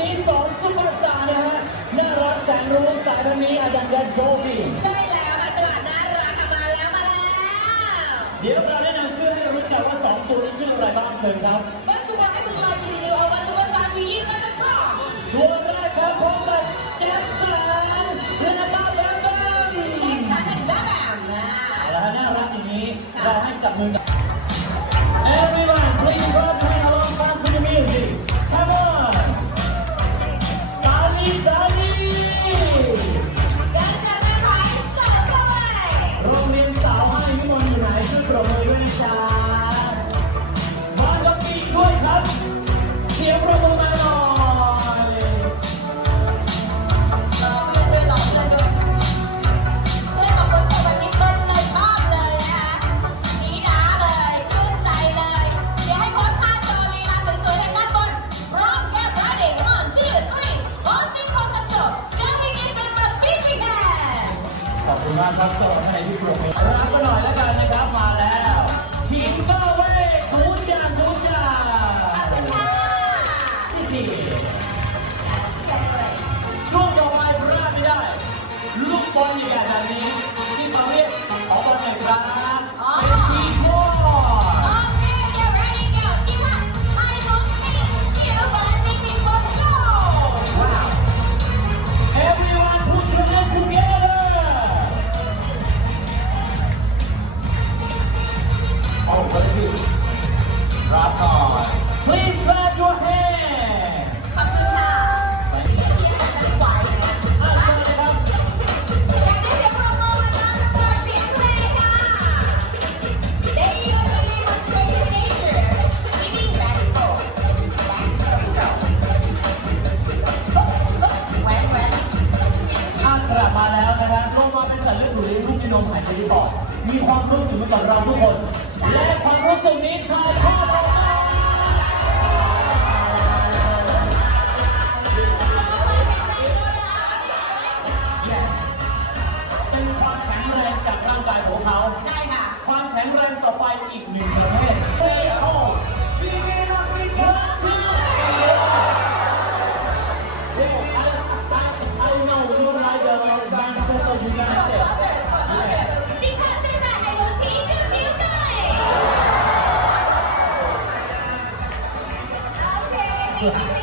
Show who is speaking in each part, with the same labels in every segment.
Speaker 1: นี้สองซุปเปอร์สตาร์นะฮะน่ารักแสนรู้สายวันนี้อาจารย์แดนโซฟี
Speaker 2: ใช่แล้วค่ะฉลาดน่ารักค่ะมาแล้วมาแล้ว
Speaker 1: เดี๋ยวเราแนะนำชื่อให้รู้จักว่าสองตัวนี้ชื่ออะไรบ้างเชิญครับวันสุดท้า
Speaker 2: ยสุดท้ายทีเดี
Speaker 1: ยววันซุปเปอ
Speaker 2: ร์สตา
Speaker 1: ร์มียี่สิบสองตัแรกครับพกับแจ็คสัน
Speaker 2: และนักแจ็คสันแห่งด้าแบบนะแล้วน่ารักอย่นี้เราให้จับมือกับ
Speaker 1: ขอบคุณมากครับส่งให้พี่ปลุกรับมาหน่อยแล้วกันนะครับมาแล้วชิมเก้าเว้ยคุ
Speaker 2: ณ
Speaker 1: ยา
Speaker 2: น
Speaker 1: ทุก เรือนต่อไปอีกหนึ่งประเภทเซโอฟีเมนอฟริกาทีเดี๋
Speaker 2: ย
Speaker 1: วไอ้ไอ้ไอ้น้
Speaker 2: องยูไน
Speaker 1: เต็
Speaker 2: ดไอ้น้
Speaker 1: อ
Speaker 2: งยูไนเต็ด She comes in that they will be the music. Okay, thank you.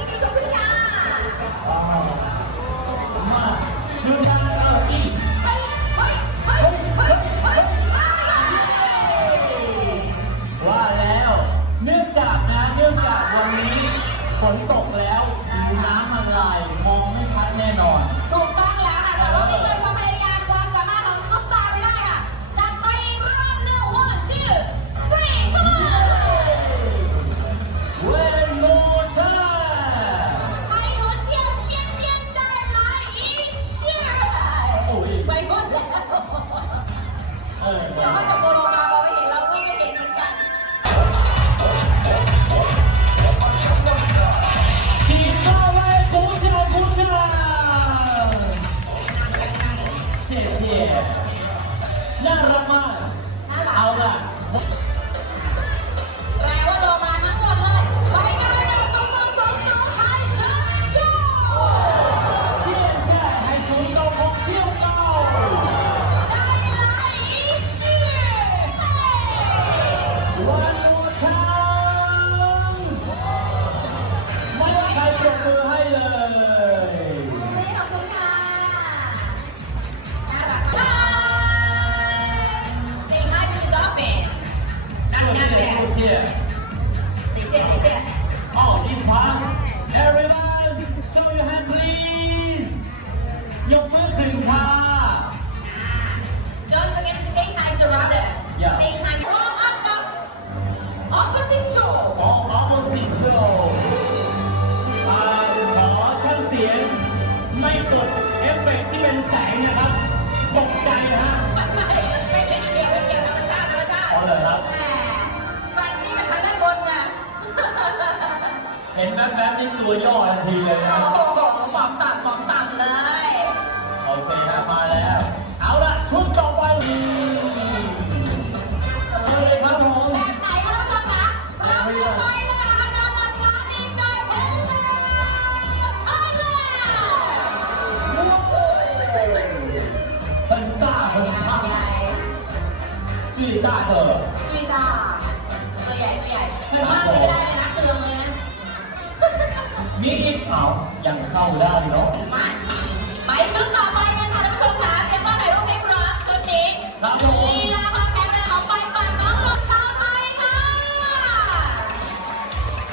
Speaker 2: get
Speaker 1: it here. Oh, this one. Everyone, show your hand please. ยกมือขึ้นค่ะ
Speaker 2: Don't forget to say hi to Robert.
Speaker 1: Yeah.
Speaker 2: Say hi. Warm up the opposite shore.
Speaker 1: All opposite shore. ขอช่างเสียง ไม่กดเอฟเฟกต์ที่เป็นแสงนะครับ ตาเธอ
Speaker 2: ลีลาตัวใหญ่ตัวใหญ่เห็นมากไม่ได้เลยนะเตือนเลยนะ
Speaker 1: มีอีกเผายังเข้าได้เนาะ
Speaker 2: มาไปชุดต่อไปกันค่ะท่านผู้ชมค่ะเดี๋ยวมาถ่ายรูปให้ครับชุดนี้
Speaker 1: ครับผม
Speaker 2: ลีลาความแข็งแรงของไปฝันน้องสดชาวไทยค่ะ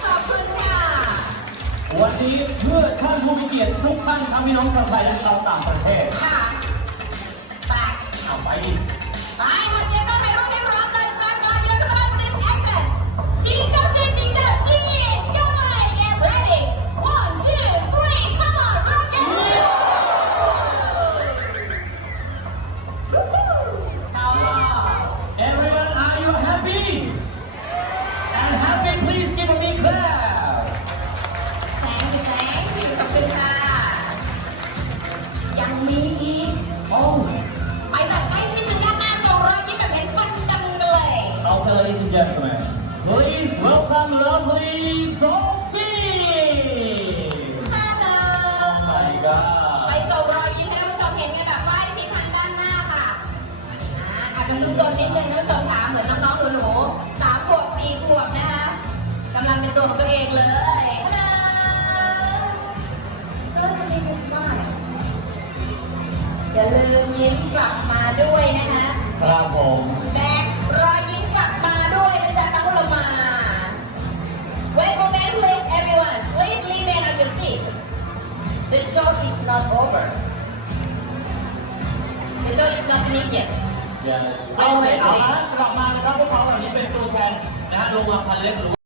Speaker 2: ขอบคุณค่ะ
Speaker 1: วันนี้เพื่อท่านผู้มีเกียรติทุกท่านทั้งพี่น้องชาวไทยและชาวต่างประเทศ
Speaker 2: ค่ะไป
Speaker 1: เอาไปดิ lovely Sophie
Speaker 2: ฮัลโหล
Speaker 1: oh my
Speaker 2: ไปส่งรอยยิ้มให้ท่านผู้ชมเห็นกันแบบใกล้ชิดทางด้านหน้าค่ะอ่าอาจจะซุ่มโซนนิดนึงท่านผู้ชมค่ะเหมือนน้องๆหนูๆสามขวบสี่ขวบนะคะกำลังเป็นตัวของตัวเองเลยฮัลโหลเจอกันดีกันมากอย่าลืมยิ้มกลับมาด้วยนะคะ
Speaker 1: ครับผม
Speaker 2: แ The show is not over The show is not finished yet
Speaker 1: yes เอาเลยเอาละกลับมานะครับพวกเขาเหล่านี้เป็นตัวแทนนะฮะโรงงานพันเล็บหรือ